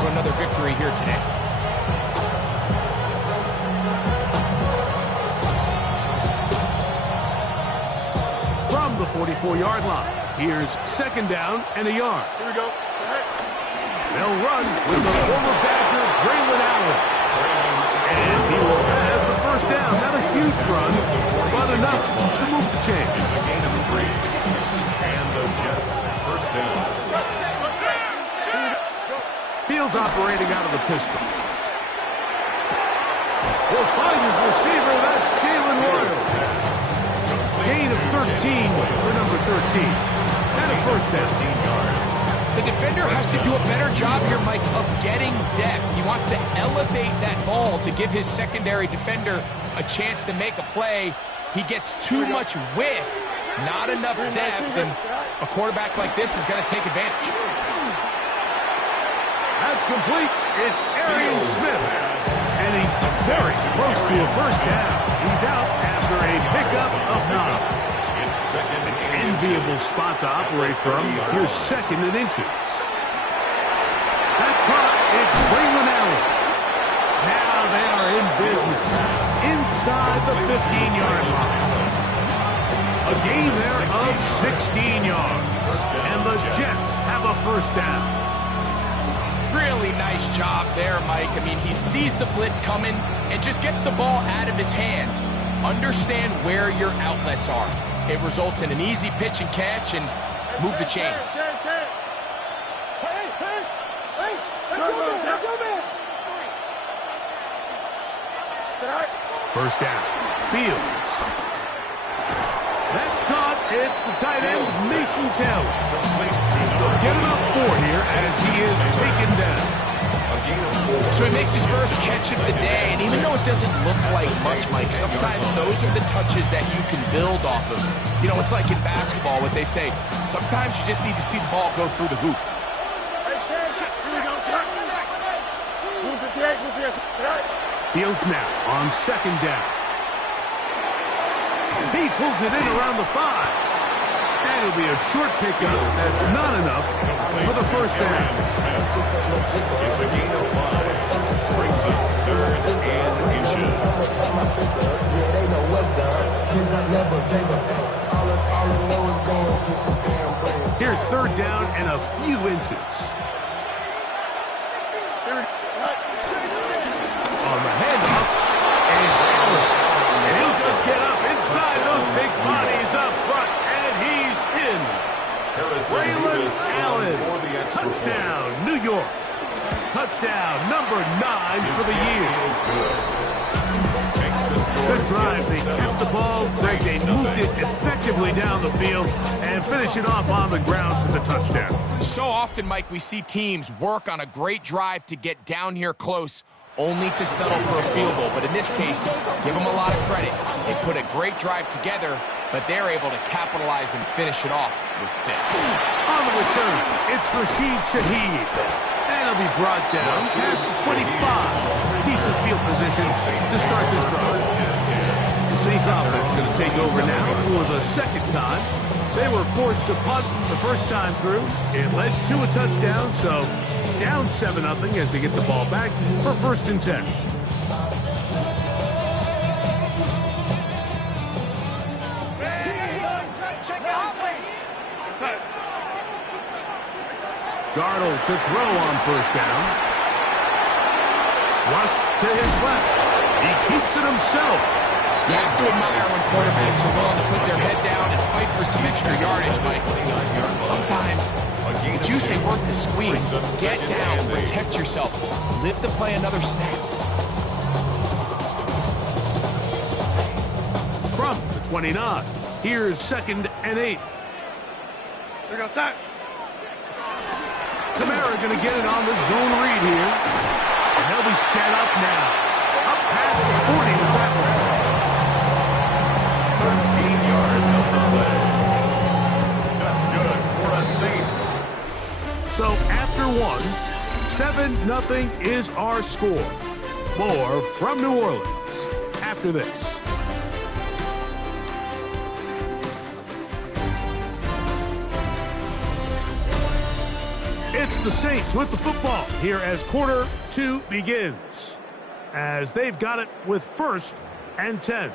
to another victory here today. From the 44-yard line, here's second down and a yard. Here we go. They'll run with the former Badger, Braylon Allen. And he will have the first down. Not a huge run, but enough to move the chains. It's a gain of 3. And the Jets first down. Fields operating out of the pistol. Will find his receiver. That's Jalen Royal. Gain of 13 for number 13. And a first down. The defender has to do a better job here, Mike, of getting depth. He wants to elevate that ball to give his secondary defender a chance to make a play. He gets too much width, not enough depth, and a quarterback like this is going to take advantage. That's complete. It's Arian Smith. And he's very close to a first down. He's out after a pickup of 9. An enviable spot to operate from. Here's second and inches. That's caught. It's Braylon Allen. Now they are in business. Inside the 15-yard line. A gain there of 16 yards. And the Jets have a first down. Really nice job there, Mike. I mean, he sees the blitz coming and just gets the ball out of his hands. Understand where your outlets are. It results in an easy pitch and catch and move the chains. First down. Fields. That's caught. It's the tight end, Mason Taylor. They'll get him up 4 here as he is taken down. So he makes his first catch of the day, and even though it doesn't look like much, Mike, sometimes those are the touches that you can build off of. You know, it's like in basketball, what they say, sometimes you just need to see the ball go through the hoop. Fields now on second down. He pulls it in around the 5. And it'll be a short pickup. That's not enough for the first down. It's a gain of 5. Brings up 3rd and inches. Here's third down and a few inches. On the handoff, and Allen. And he'll just get up inside those big bodies up front, and he's in. Braylon Allen. Touchdown, New York. Touchdown, number 9 for the year. Good drive. They kept the ball. They moved it effectively down the field and finish it off on the ground for the touchdown. So often, Mike, we see teams work on a great drive to get down here close, only to settle for a field goal. But in this case, give them a lot of credit. They put a great drive together, but they're able to capitalize and finish it off with 6. On the return, it's Rashid Shaheed. And he'll be brought down past the 25. Decent field position to start this drive. The Saints offense going to take over now for the second time. They were forced to punt the first time through. It led to a touchdown, so down 7-0 as they get the ball back for 1st and 10. Darnold to throw on first down. Flushed to his left. He keeps it himself. You have to admire when quarterbacks are willing to put their head down and fight for some extra yardage, Mike. Sometimes, the juice ain't worth the squeeze. Get down, protect yourself, live to play another snap. From the 29, here's 2nd and 8. Here we go, start. Kamara going to get it on the zone read here. And they'll be set up now. Up past the 40 with that one. 13 yards of the leg. That's good for the Saints. So after 1, 7-0 is our score. More from New Orleans after this. It's the Saints with the football here as quarter 2 begins. As they've got it with 1st and 10.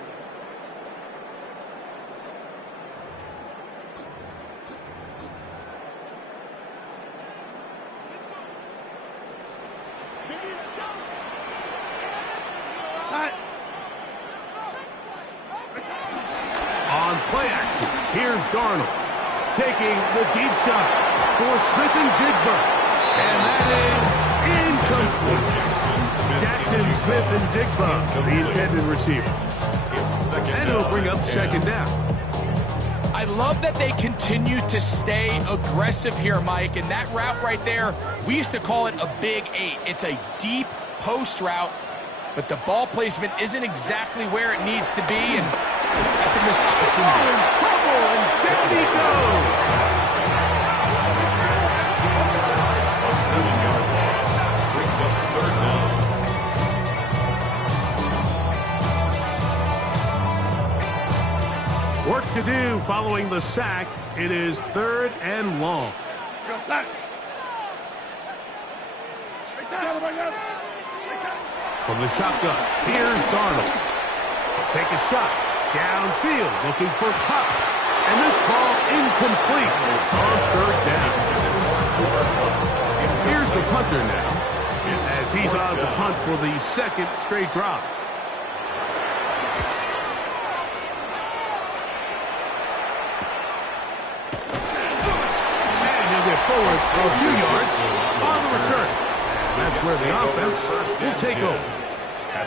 On play action, here's Darnold taking the deep shot for Smith-Njigba. And that is incomplete. Jackson Smith-Njigba, the intended receiver. And it'll bring up 2nd down. I love that they continue to stay aggressive here, Mike. And that route right there, we used to call it a big 8. It's a deep post route, but the ball placement isn't exactly where it needs to be. And that's a missed opportunity. In trouble, and down he goes. A 7-yard loss brings up 3rd down. Work to do following the sack. It is 3rd and long. Go sack. From the shotgun, here's Darnold. Take a shot. Downfield, looking for Pop. And this ball incomplete on 3rd down. Here's the punter now, as he's on to punt for the 2nd straight drive. And he'll get forward for a few yards on the return. And that's where the offense will take over.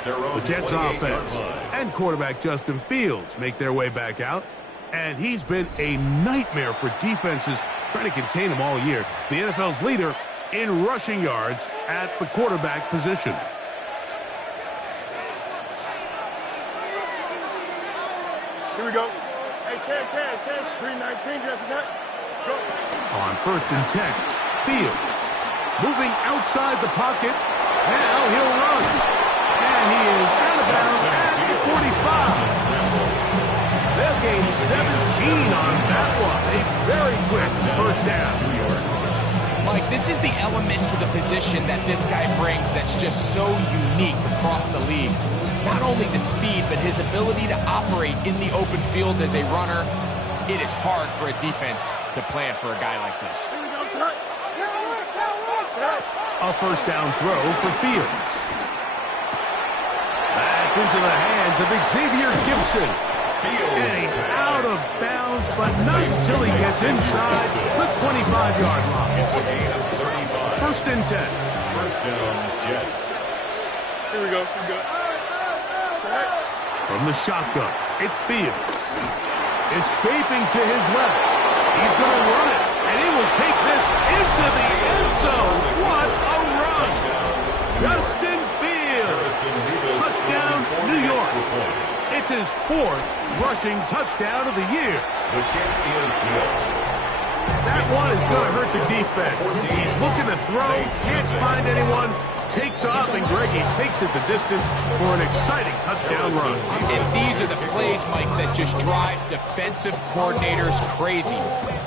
The Jets offense and quarterback Justin Fields make their way back out. And he's been a nightmare for defenses trying to contain him all year. The NFL's leader in rushing yards at the quarterback position. Here we go. Hey, Ken. 319, you have to go. On 1st and 10, Fields moving outside the pocket. Now he'll run. And he is out of bounds at the 45. They'll gain 17 on that one. A very quick 1st down. Mike, this is the element to the position that this guy brings that's just so unique across the league. Not only the speed, but his ability to operate in the open field as a runner. It is hard for a defense to plan for a guy like this. A 1st down throw for Fields. Back into the hands of Xavier Gibson. And he's out of bounds, but not until he gets inside the 25-yard line. 1st and 10. 1st down, Jets. Here we go. From the shotgun, it's Fields. Escaping to his left. He's going to run it, and he will take this into the end zone. What a run! Justin Fields. Touchdown, New York. It's his 4th rushing touchdown of the year. The kick is good. That one is going to hurt the defense. He's looking to throw, can't find anyone, takes off, and Greggy takes it the distance for an exciting touchdown run. And these are the plays, Mike, that just drive defensive coordinators crazy.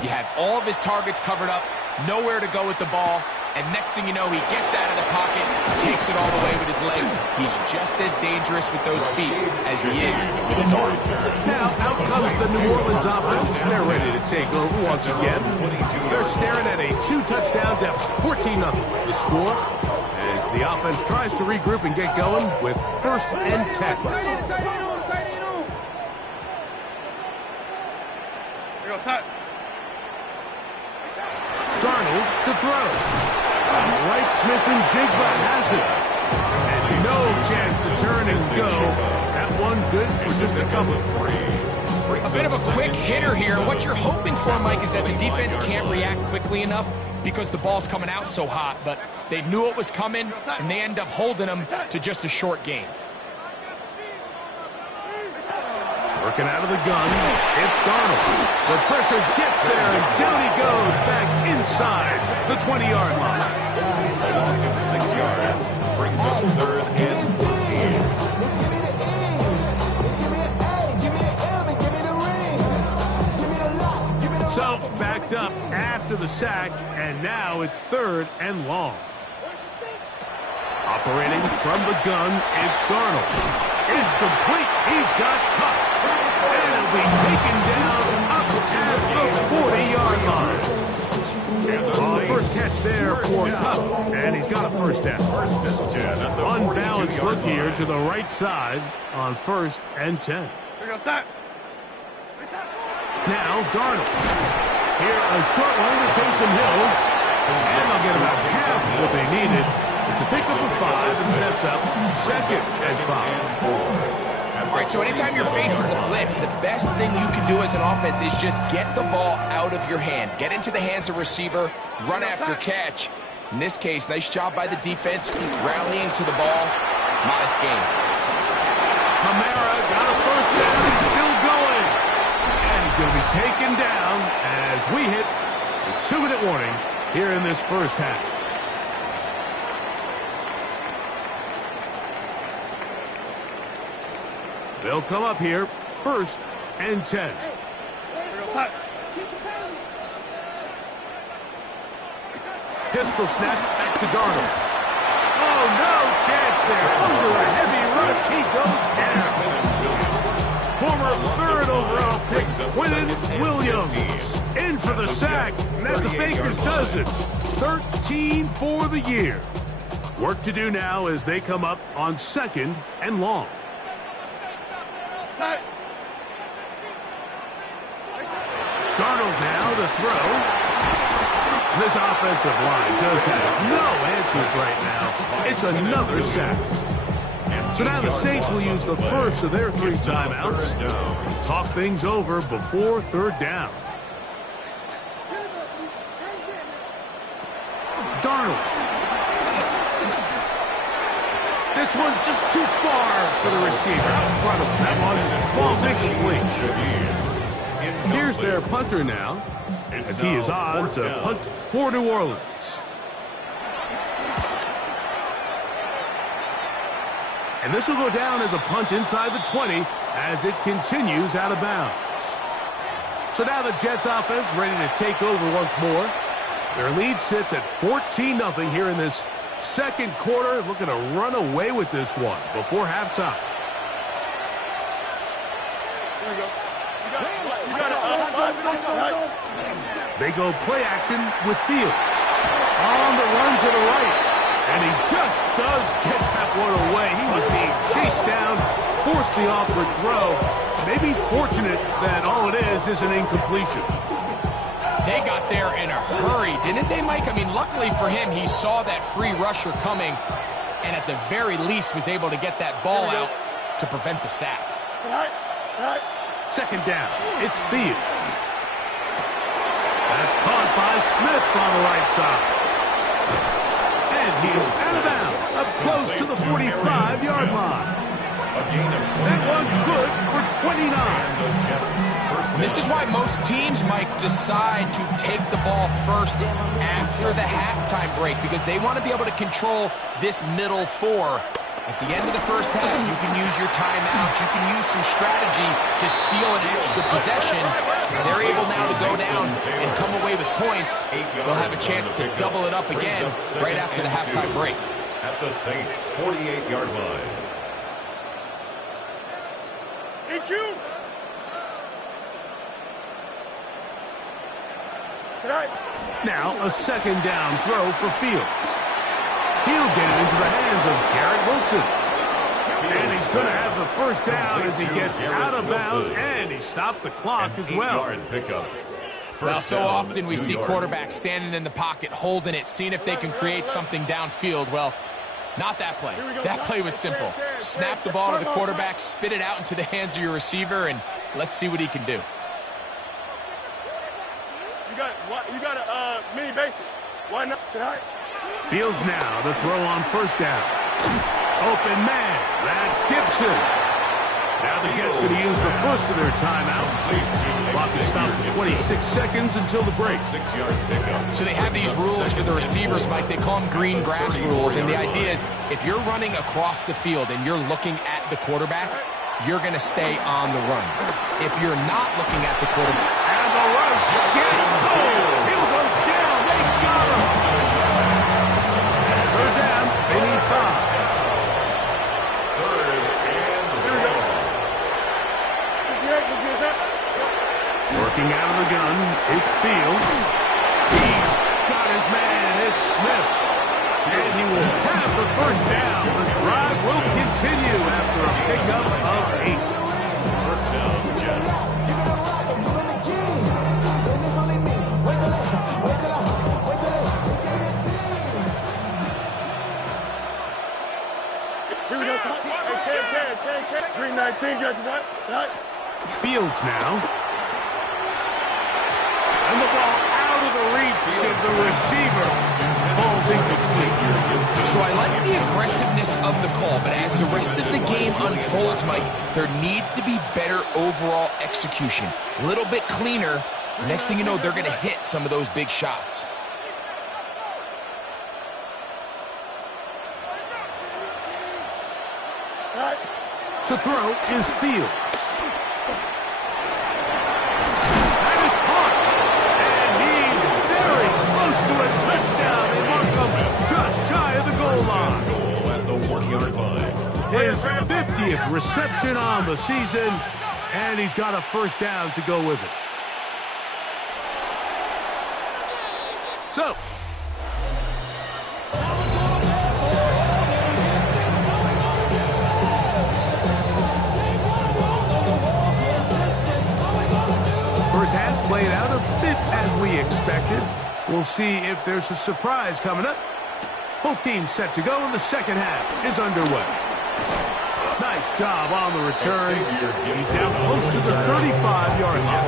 You have all of his targets covered up, nowhere to go with the ball, and next thing you know, he gets out of the pocket, takes it all the way with his legs. He's just as dangerous with those feet as he is with his arm. Now, out comes the New Orleans offense. They're ready to take over once again. They're staring at a 2-touchdown deficit, 14-0. The score as the offense tries to regroup and get going with 1st and 10. Here we go, sack. Darnold to throw. Right, Smith-Njigba has it. And no chance to turn and go. That one good for just a couple. A bit of a quick hitter here. What you're hoping for, Mike, is that the defense can't react quickly enough because the ball's coming out so hot. But they knew it was coming, and they end up holding them to just a short gain. Working out of the gun, it's Darnold. The pressure gets there, and down he goes back inside the 20-yard line. A loss of 6 yards brings up 3rd and 14. So, backed up after the sack, and now it's 3rd and long. Operating from the gun, it's Darnold. It's complete. He's got Cup. And he'll be taken down up at the 40-yard line. First catch there for Cup, and he's got a first down. Unbalanced look here to the right side on 1st and 10. Now Darnold. Here a short one to Taysom Hill, and they'll get about half of what they needed. It's a pickup of 5 and sets up 2nd and 5. All right, so anytime you're facing the blitz, the best thing you can do as an offense is just get the ball out of your hand. Get into the hands of receiver, run after catch. In this case, nice job by the defense, rallying to the ball. Modest gain. Kamara got a first down, still going. And he's going to be taken down as we hit the 2-minute warning here in this first half. They'll come up here, 1st and 10. Pistol snap back to Darnold. Oh, no chance there. Under a heavy rush, he goes down. Former 3rd overall pick, Quinnen Williams. In for the sack, and that's a baker's dozen. 13 for the year. Work to do now as they come up on 2nd and long. Darnold now to throw. This offensive line just has no answers right now. It's another sack. So now the Saints will use the first of their 3 timeouts. Talk things over before 3rd down. Darnold. This one just too far for the receiver. Out in front of him. That one falls incomplete. Here's their punter now, as he is on to punt for New Orleans. And this will go down as a punt inside the 20 as it continues out of bounds. So now the Jets offense ready to take over once more. Their lead sits at 14-0 here in this 2nd quarter, looking to run away with this one before halftime. Here we go. They go play action with Fields. On the run to the right. And he just does get that one away. He was being chased down, forced the awkward throw. Maybe fortunate that all it is an incompletion. They got there in a hurry, didn't they, Mike? I mean, luckily for him, he saw that free rusher coming, and at the very least was able to get that ball out to prevent the sack. 2nd down. It's Fields. That's caught by Smith on the right side. And he is out of bounds, up close to the 45-yard line. That one good for 29. This is why most teams, Mike, decide to take the ball first after the halftime break, because they want to be able to control this middle 4. At the end of the first half, you can use your timeouts. You can use some strategy to steal an extra possession. They're able now to go down and come away with points. They'll have a chance to double it up again right after the halftime break. At the Saints' 48-yard line. EQ! Now a 2nd down throw for Fields. He'll get it into the hands of Garrett Wilson. And he's going to have the first down as he gets out of bounds, and he stopped the clock as well. Well, so often we see quarterbacks standing in the pocket, holding it, seeing if they can create something downfield. Well, not that play. That play was simple. Snap the ball to the quarterback, spit it out into the hands of your receiver, and let's see what he can do. You got a mini basic. Why not? Fields now to throw on 1st down. Open man. That's Gibson. Now the Jets going to use the first of their timeouts. Clock is stopped for 26 seconds until the break. 6-yard pickup. So they have these rules for the receivers, Mike. They call them green grass rules. And the idea is if you're running across the field and you're looking at the quarterback, you're going to stay on the run. If you're not looking at the quarterback. And the rush gets goal. He'll goes down. They got him. And they're down. They need 5. Working out of the gun, it's Fields. He's got his man, it's Smith. And he will have the first down. The drive will continue after a pickup of 8. First down, Jets. Here we go, son. Hey, 319, Jets. Fields now. And the ball out of the reach of the receiver. Falls incomplete. So I like the aggressiveness of the call, but as the rest of the game unfolds, Mike, there needs to be better overall execution. A little bit cleaner. Next thing you know, they're going to hit some of those big shots. To throw is Fields. His 50th reception on the season, and he's got a first down to go with it. So, first half played out a bit as we expected. We'll see if there's a surprise coming up. Both teams set to go, and the second half is underway. Nice job on the return. He's down close to the 35-yard line.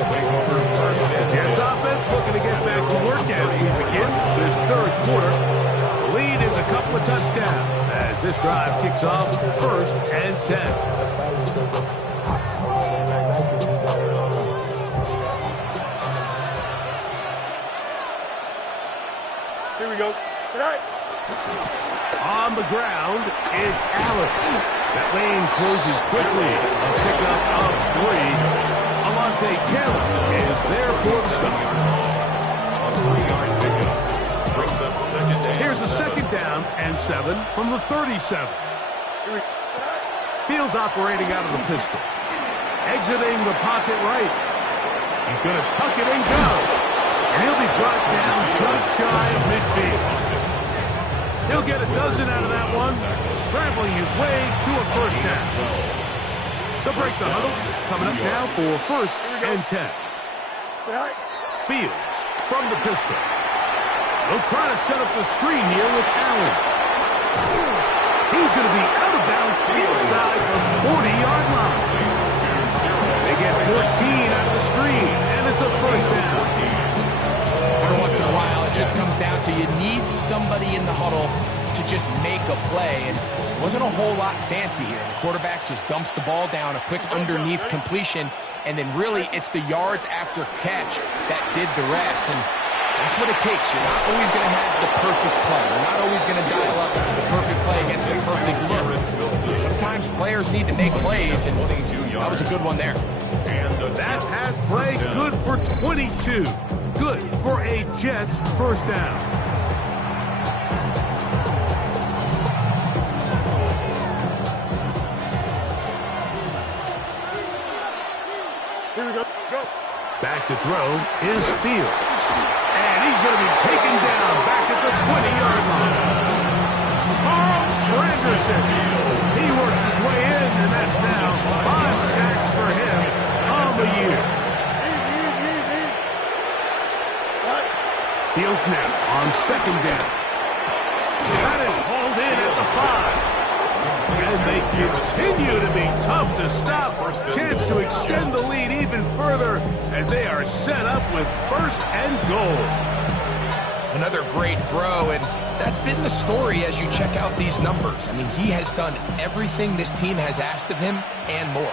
Jets offense looking to get back to work as we begin this third quarter. The lead is a couple of touchdowns as this drive kicks off 1st and 10. Here we go. Tonight. On the ground, it's Allen. That lane closes quickly. A pickup of 3. Alontae Taylor is there for the stop. A 3-yard pickup. Brings up second down. Here's a second down and 7 from the 37. Fields operating out of the pistol. Exiting the pocket right. He's going to tuck it and go. And he'll be dropped down just shy of midfield. He'll get a dozen out of that one, scrambling his way to a first down. They'll break the huddle, coming up now for 1st and 10. Fields from the pistol. They'll try to set up the screen here with Allen. He's going to be out of bounds inside the 40-yard line. They get 14 out of the screen, and it's a first down. Every once in a while, it just comes down to you need somebody in the huddle to just make a play, and it wasn't a whole lot fancy here. The quarterback just dumps the ball down, a quick underneath completion, and then really it's the yards after catch that did the rest, and that's what it takes. You're not always going to have the perfect play. You're not always going to dial up the perfect play against the perfect look. Sometimes players need to make plays, and that was a good one there. That pass play good for 22. Good for a Jets first down. Here we go. Go. Back to throw is Fields. And he's going to be taken down back at the 20-yard line. Carl Stranderson. He works his way in, and that's now 5 sacks for him on the year. Fields now on second down. That is hauled in at the 5. And they continue to be tough to stop. Chance to extend the lead even further as they are set up with 1st and goal. Another great throw, and that's been the story as you check out these numbers. I mean, he has done everything this team has asked of him and more.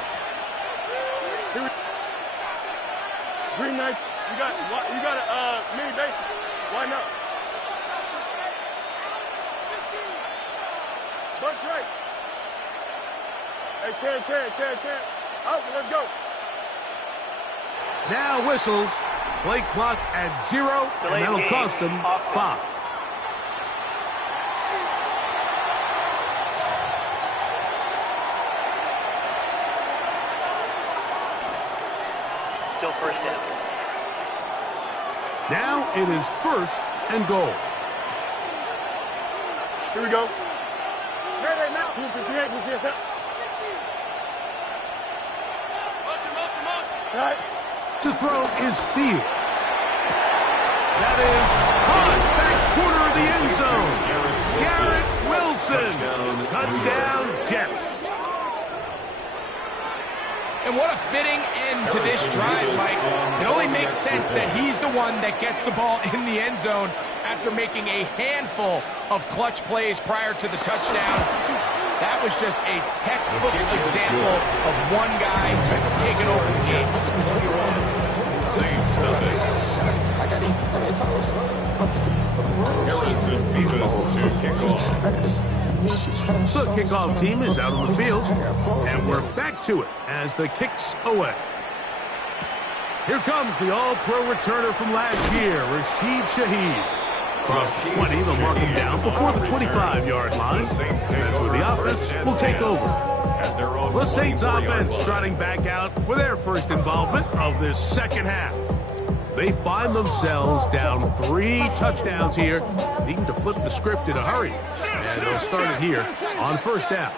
Green Knights, you got a mini base. Why not? Bunch right. Hey, Ken. Out, let's go. Now whistles. Play clock at 0, and that'll cost them 5. Still first down. Now it is 1st and goal. Here we go. Hey, Matt. 258. Right. To throw is Fields. That is caught back corner of the end zone. Garrett Wilson. Touchdown, Jets. And what a fitting end to this drive, Mike. It only makes sense that he's the one that gets the ball in the end zone after making a handful of clutch plays prior to the touchdown. That was just a textbook example of one guy taking over the game. Saints nothing. Harrison Beavis to kick off. The kickoff team is out on the field, and we're back to it as the kick's away. Here comes the all-pro returner from last year, Rashid Shaheed. Across the 20, they'll mark him down before the 25-yard line. That's where the offense will take over. The Saints offense trotting back out for their first involvement of this second half. They find themselves down 3 touchdowns here, needing to flip the script in a hurry. And they'll start it here on 1st down.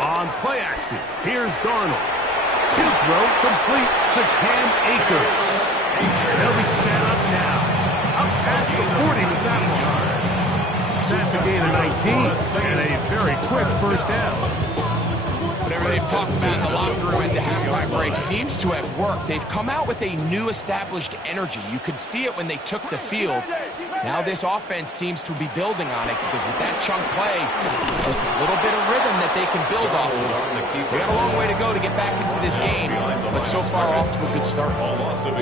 On play action, here's Darnold. He'll throw complete to Cam Akers. They'll be set up now. Up past the 40 with that one. That's a gain of 19 and a very quick 1st down. Whatever they've talked about in the locker room at the halftime break seems to have worked. They've come out with a new established energy. You could see it when they took the field. Now this offense seems to be building on it because with that chunk play, just a little bit of rhythm that they can build off of. They got a long way to go to get back into this game, but so far off to a good start.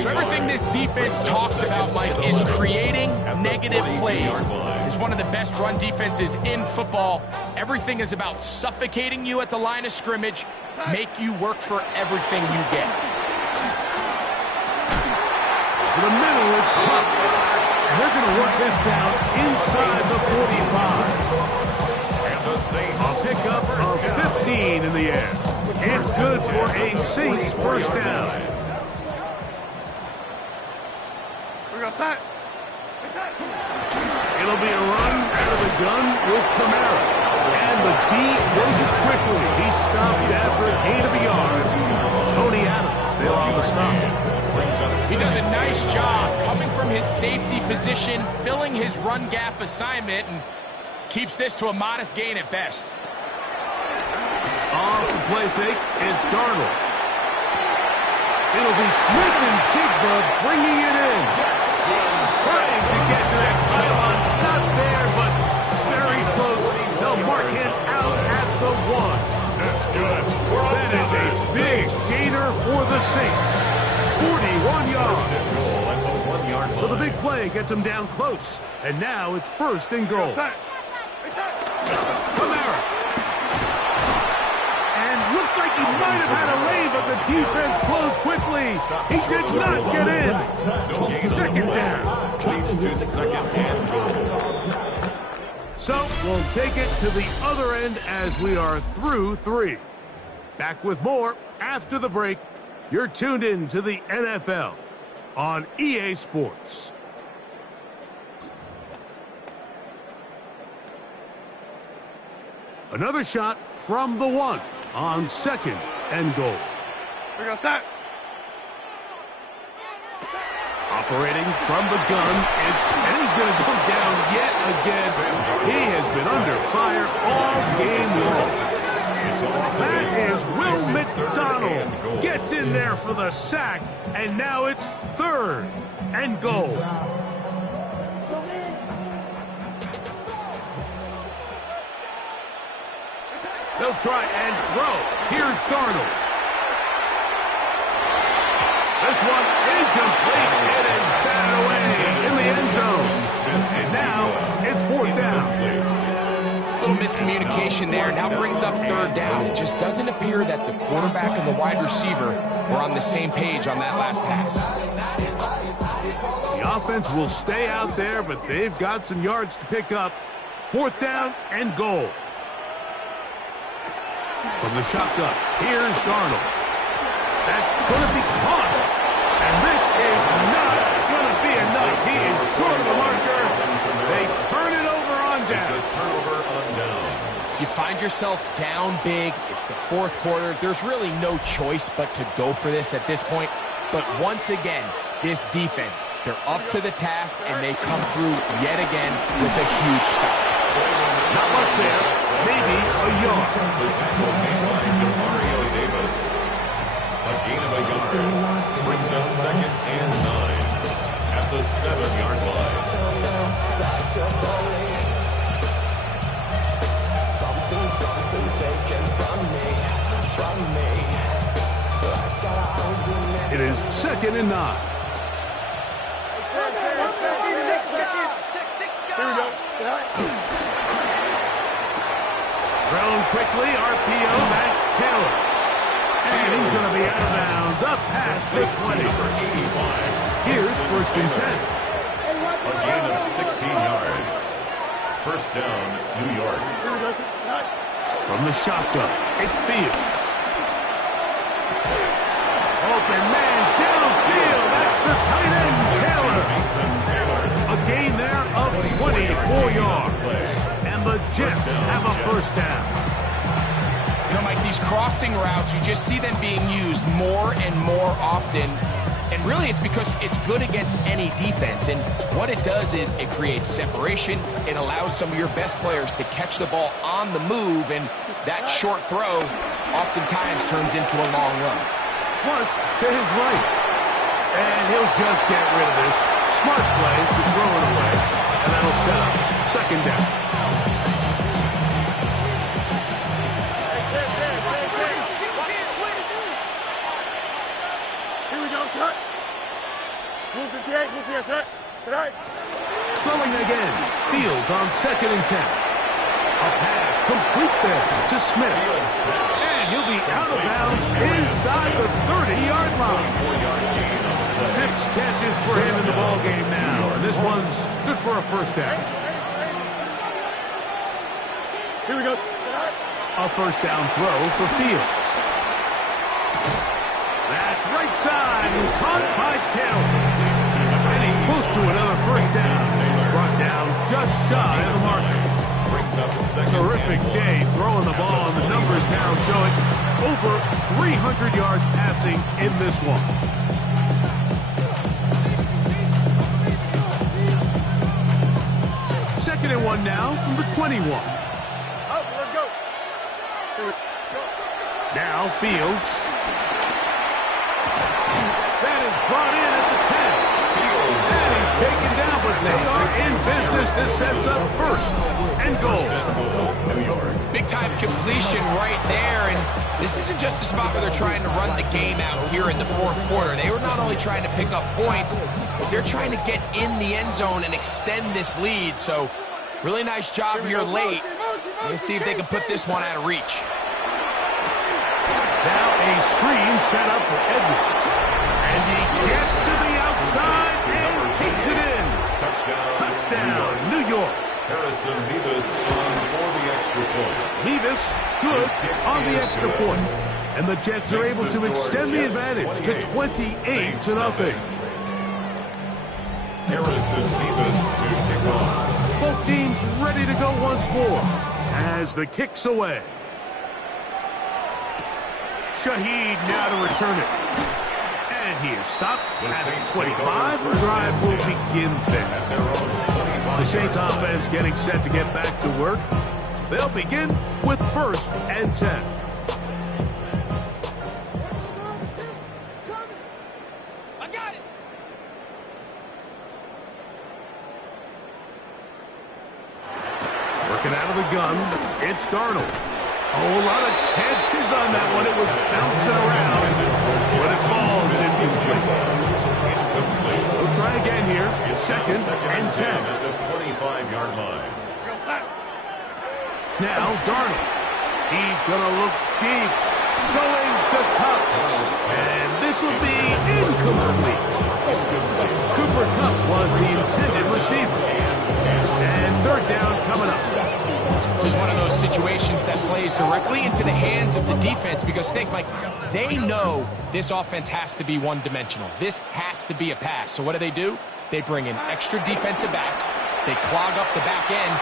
So everything this defense talks about, Mike, is creating negative plays. It's one of the best run defenses in football. Everything is about suffocating you at the line of scrimmage, make you work for everything you get. For the middle, it's Huck. And they're going to work this down inside the 45. And the Saints. A pickup of 15 in the air. It's good for a Saints 1st down. We're going to set. It'll be a run out of the gun with Kamara. And the D closes quickly. He's stopped after a gain of a yard. Tony Adams there on the stop. He does a nice job coming from his safety position, filling his run gap assignment, and keeps this to a modest gain at best. Off the play fake, it's Darnold. It'll be Smith and Jigba bringing it in. Trying to get to that pylon. Not there, but very close. They'll mark him out at the 1. That's good. That is a big gainer for the Saints. 41 yards. So the big play gets him down close. And now it's 1st and goal. Kamara. And looked like he might have had a lane, but the defense closed quickly. He did not get in. 2nd down. Leads to 2nd and goal. So we'll take it to the other end as we are through 3. Back with more after the break. You're tuned in to the NFL on EA Sports. Another shot from the 1 on 2nd and goal. We're going to set. Operating from the gun, and he's going to go down yet again. He has been under fire all game long. That is Will McDonald. Gets in there for the sack, and now it's 3rd and goal. They'll try and throw. Here's Darnold. This one incomplete. It is batted away in the end zone. And now it's 4th down. Little miscommunication there. Now brings up third down. It just doesn't appear that the quarterback and the wide receiver were on the same page on that last pass. The offense will stay out there, but they've got some yards to pick up. Fourth down and goal. From the shotgun, here's Darnold. That's going to be caught. And this is not going to be enough. He is short of the marker. They turn it over on down. It's a turnover on down. You find yourself down big. It's the fourth quarter. There's really no choice but to go for this at this point. But once again, this defense, they're up to the task, and they come through yet again with a huge stop. Not much there. Maybe a yard. The tackle made by Demario Davis. A gain of a yard brings up 2nd and 9 at the 7-yard line. It is 2nd and 9. Here we go. Thrown quickly, RPO, that's Taylor. And he's going to be out of bounds, up past the 20. Here's 1st and 10. A gain of 16 yards. First down, New York. From the shotgun, it's Fields. Open man downfield, that's the tight end, Taylor. A gain there of 24 yards. And the Jets have a first down. You know, Mike, these crossing routes, you just see them being used more and more often. And really, it's because it's good against any defense. And what it does is it creates separation. It allows some of your best players to catch the ball on the move. And that short throw oftentimes turns into a long run. Flushed to his right. And he'll just get rid of this. Smart play to throw it away. And that'll set up 2nd down. Throwing again. Fields on 2nd and 10. A pass complete there to Smith. And he'll be out of bounds inside the 30-yard line. 6 catches for him in the ballgame now. And this one's good for a first down. Here we go. A first down throw for Fields. That's right side. Caught by Taylor. And he's close to another first down. Brought down just shy of the mark. Terrific day throwing the ball, and the numbers now showing over 300 yards passing in this one. Second and 1 now from the 21. Let's go. Now Fields. That is brought in at the 10. And he's taken down, but they are in business. This sets up 1st and goal. Big-time completion right there, and this isn't just a spot where they're trying to run the game out here in the fourth quarter. They were not only trying to pick up points, but they're trying to get in the end zone and extend this lead. So, really nice job here late. Let's see if they can put this one out of reach. Now a screen set up for Edwards. And he gets to the outside and takes it in. Touchdown, New York. Harrison Nevis on for the extra point. Nevis good on the extra point. And the Jets are able to extend the advantage to 28-0. Harrison Nevis to kick off. Both teams ready to go once more as the kick's away. Shaheed now to return it. And he is stopped at 25. The drive will begin there. The Saints offense getting set to get back to work. They'll begin with 1st and 10. I got it. Working out of the gun, it's Darnold. A whole lot of chances on that one. It was bouncing around, but it falls incomplete. We'll try again here. 2nd and 10. At the 25-yard line. Now Darnold. He's going to look deep. Going to Cup. And this will be incomplete. Cooper Kupp was the intended receiver. And third down coming up. This is one of those situations that plays directly into the hands of the defense because think, Mike, they know this offense has to be one-dimensional. This has to be a pass. So what do? They bring in extra defensive backs. They clog up the back end.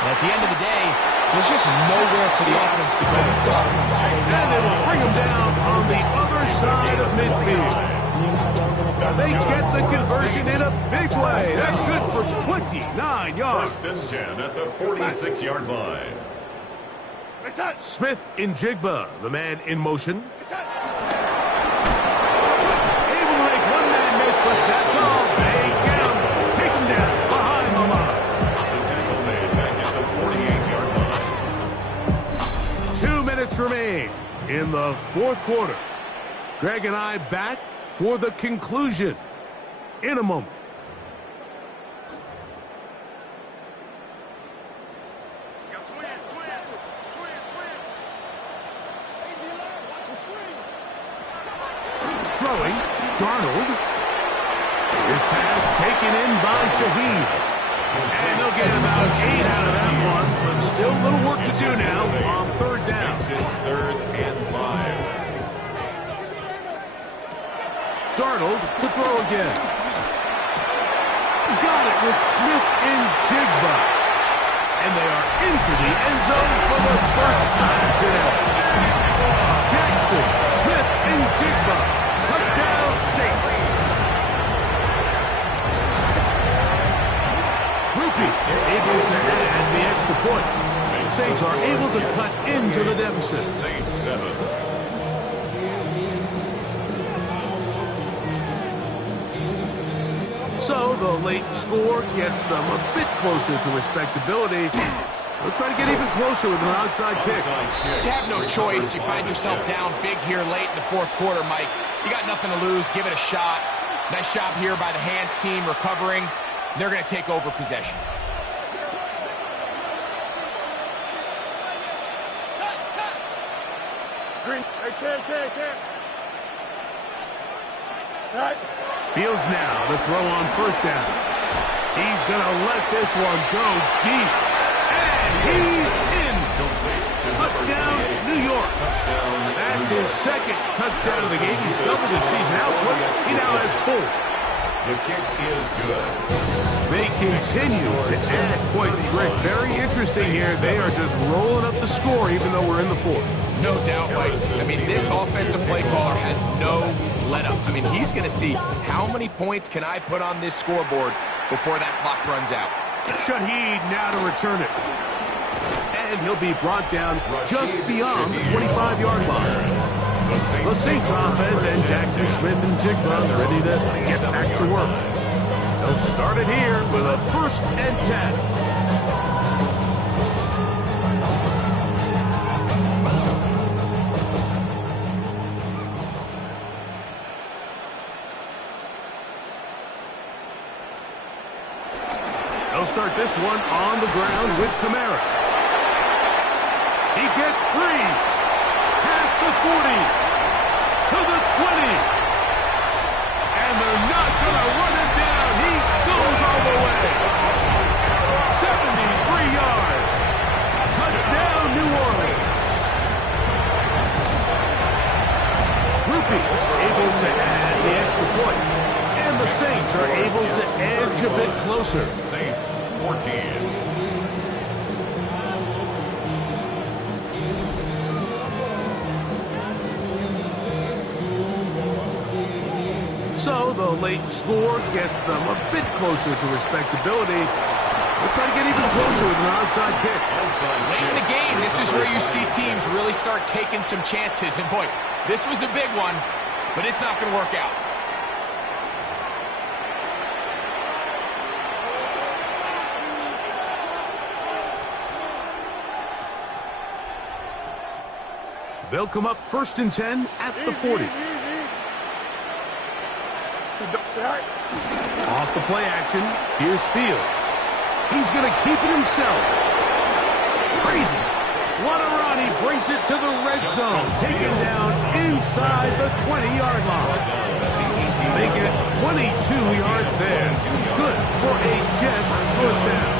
And at the end of the day, there's just nowhere for the offense to go. And they will bring them down on the other side of midfield. They get the conversion in a big way. That's good for 29 yards. First and 10 at the 46-yard line. Smith in Jigba, the man in motion. Able to make one man miss, but that's all. They get him. Take him down behind the line. The tackle made back at the 48-yard line. 2 minutes remain in the fourth quarter. Greg and I back for the conclusion in a moment. Throwing, Darnold. His pass taken in by Shaheed. And they'll get about 8 out of that one, but still a little work to do now on third down. Makes it 3rd and 5. Darnold to throw again. Got it with Smith in Jigba. And they are into the end zone for the first time today. Jackson, Smith, and Jigba. Touchdown, Saints. Rookie able to add the extra point. Saints are able to cut into the deficit. Saints 7. So the late score gets them a bit closer to respectability. They'll try to get even closer with an outside pick. You have no choice. You find yourself down big here late in the fourth quarter, Mike. You got nothing to lose. Give it a shot. Nice job here by the hands team recovering. They're going to take over possession. Green. Hey, can. Right. Fields now to throw on first down. He's going to let this one go deep. And he's in. Touchdown, New York. That's his second touchdown of the game. He's doubled his season output. He now has 4. The kick is good. They continue to add points. Greg, very interesting here. They are just rolling up the score even though we're in the fourth. No doubt, Mike. I mean, this offensive play caller has no let up. I mean, he's going to see how many points can I put on this scoreboard before that clock runs out. Shaheed now to return it. And he'll be brought down just beyond the 25-yard line. The Saints offense and Jackson Smith and Jigba ready to get back to work. They'll start it here with a 1st and 10. They'll start this one on the ground with Kamara. He gets free. Past the 40. To the 20. And they're not going to run him down. He goes all the way. 73 yards. Touchdown, New Orleans. Rupee able to add the extra point. And the Saints are able to edge a bit closer. Saints 14. So the late score gets them a bit closer to respectability. We'll try to get even closer with an outside kick. Late in the game, this is where you see teams really start taking some chances. And boy, this was a big one, but it's not going to work out. They'll come up 1st and 10 at the 40. Off the play action, here's Fields. He's going to keep it himself. Crazy What a run. He brings it to the red zone. Taken down inside the 20-yard line. They get 22 yards there. Good for a Jets first down.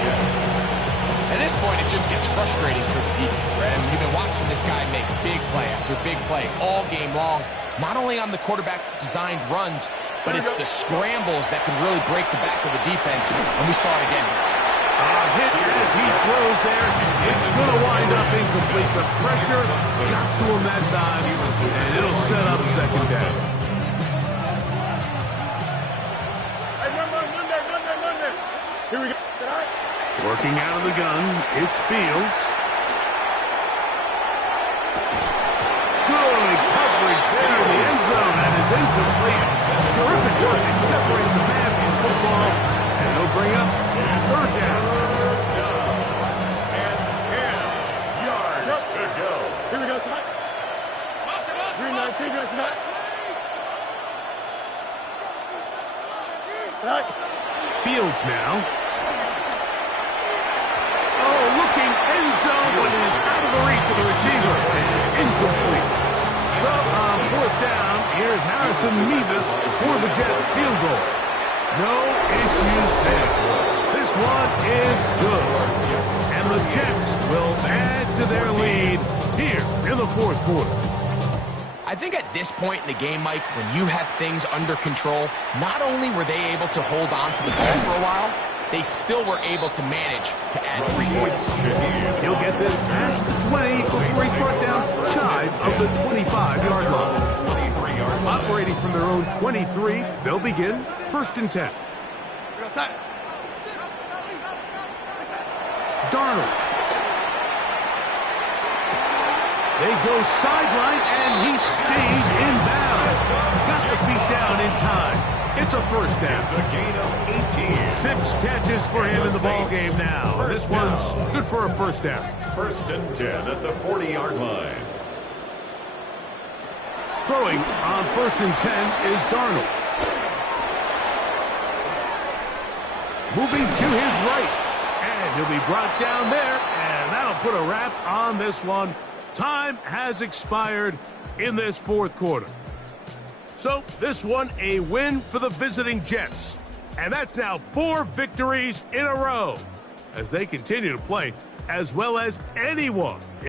At this point, it just gets frustrating for the defense, right? I mean, you've been watching this guy make big play after big play all game long, not only on the quarterback-designed runs, but it's the scrambles that can really break the back of the defense, and we saw it again. Hit as he throws there. It's going to wind up incomplete. The pressure got to him that time, and it'll set up second down. Hey, run there. Here we go. Working out of the gun, it's Fields. Good coverage there in the end zone. That is incomplete. Terrific work. They separated the man from the football, and it'll bring up third down. And 10 yards to go. Here we go, son. 319, son. Fields now. Looking end zone, but it is out of the reach of the receiver. Incomplete. So on fourth down, here's Harrison Mevis for the Jets field goal. No issues there. This one is good. And the Jets will add to their lead here in the fourth quarter. I think at this point in the game, Mike, when you have things under control, not only were they able to hold on to the ball for a while, they still were able to manage to add 3 points. He'll get this past the 20 before he's brought down shy of the 25-yard line. Operating from their own 23, they'll begin 1st and 10. Darnold. They go sideline, and he stays in bounds. Got the feet down in time. It's a first down. It's a gain of 18. 6 catches for him in the ballgame now. This one's good for a first down. 1st and 10 at the 40-yard line. Throwing on 1st and 10 is Darnold. Moving to his right. And he'll be brought down there. And that'll put a wrap on this one. Time has expired in this fourth quarter. So this one a win for the visiting Jets. And that's now 4 victories in a row as they continue to play as well as anyone